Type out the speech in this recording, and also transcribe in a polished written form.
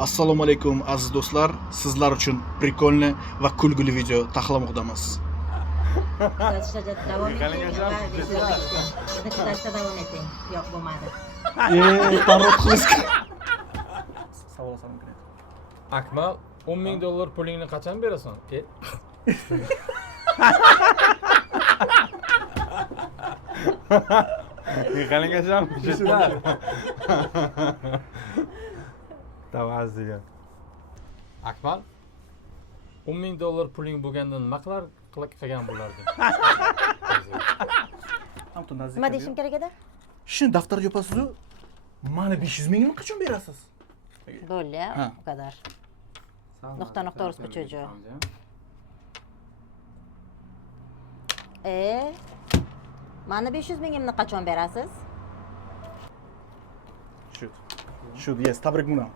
Assalomu alaykum aziz do'stlar. Sizlar uchun prikolni va kulgili video taxlamoqdamiz. Kuzatishda davom eting va kuzatishda davom eting. Yo'q, bo'lmadi. Tarot qilish. Savol so'ram kerak. Akmal, $10,000 pulingni qachon berasan? Yiqaling akam, shitlar. Tavazziga. Akmal, $10,000 puling bo'lganda nima qilgan bo'larding? Nima deyishim kerak edi? Shuni daftarga yopasiz-ku. Mana 500 mingni qachon berasiz? Bo'ldi, Ha. bu kadar. Nuqta распочёжу. Mana 500 mingimni qachon berasiz? Shu, yes, tabrik bilan.